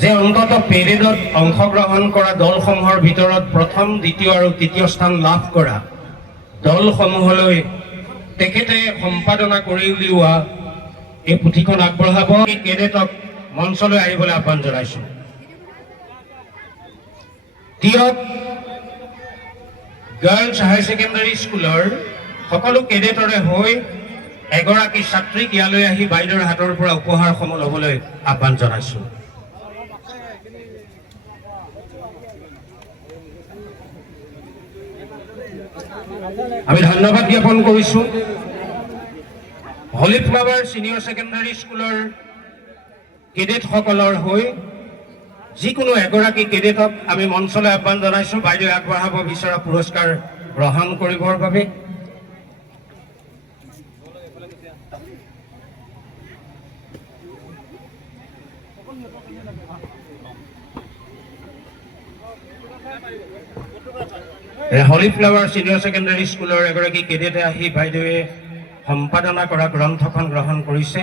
যে অন্তত পেৰেডত অংশগ্ৰহণ কৰা দলসমূহৰ ভিতৰত প্ৰথম দ্বিতীয় আৰু তৃতীয় স্থান লাভ কৰা দলসমূহলৈ তেখেতে সম্পাদনা কৰি উলিওৱা এই পুথিখন আগবঢ়াব। এই কেডেটক মঞ্চলৈ আহিবলৈ আহ্বান জনাইছো। দিয়ক গাৰ্লছ হায়াৰ ছেকেণ্ডাৰী স্কুলৰ সকলো কেডেটৰে হৈ এগৰাকী ছাত্ৰীক ইয়ালৈ আহি বাইদেউৰ হাতৰ পৰা উপহাৰসমূহ ল'বলৈ আহ্বান জনাইছো। আমি ধন্যবাদ জ্ঞাপন কৰিছো হলি ফ্লাৱাৰ ছিনিয়ৰ ছেকেণ্ডাৰী স্কুলৰ কেডেটসকলৰ হৈ যিকোনো এগৰাকী কেডেটক আমি মঞ্চলৈ আহ্বান জনাইছো বাইদেউ আগবঢ়াব বিচৰা পুৰস্কাৰ গ্ৰহণ কৰিবৰ বাবে। হলি ফ্লাৱাৰ ছিনিয়ৰ ছেকেণ্ডাৰী স্কুলৰ এগৰাকী কেডেটে আহি বাইদেৱে সম্পাদনা কৰা গ্ৰন্থখন গ্ৰহণ কৰিছে।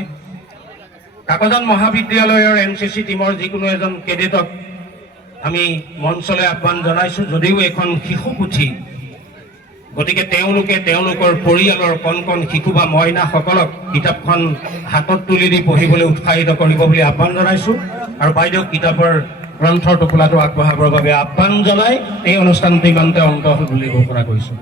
কাকজান মহাবিদ্যালয়ৰ NCC টিমৰ যিকোনো এজন কেডেটক আমি মঞ্চলৈ আহ্বান জনাইছো। যদিও এখন শিশু পুথি, গতিকে তেওঁলোকে তেওঁলোকৰ পৰিয়ালৰ কণ কণ শিশু বা মইনাসকলক কিতাপখন হাতত তুলি দি পঢ়িবলৈ উৎসাহিত কৰিব বুলি আহ্বান জনাইছো আৰু বাইদেউ কিতাপৰ গ্ৰন্থৰ টোপোলাটো আগবঢ়াবৰ বাবে আহ্বান জনাই এই অনুষ্ঠানটি ইমানতে অন্ত হ'ল বুলি ঘোষণা কৰিছো।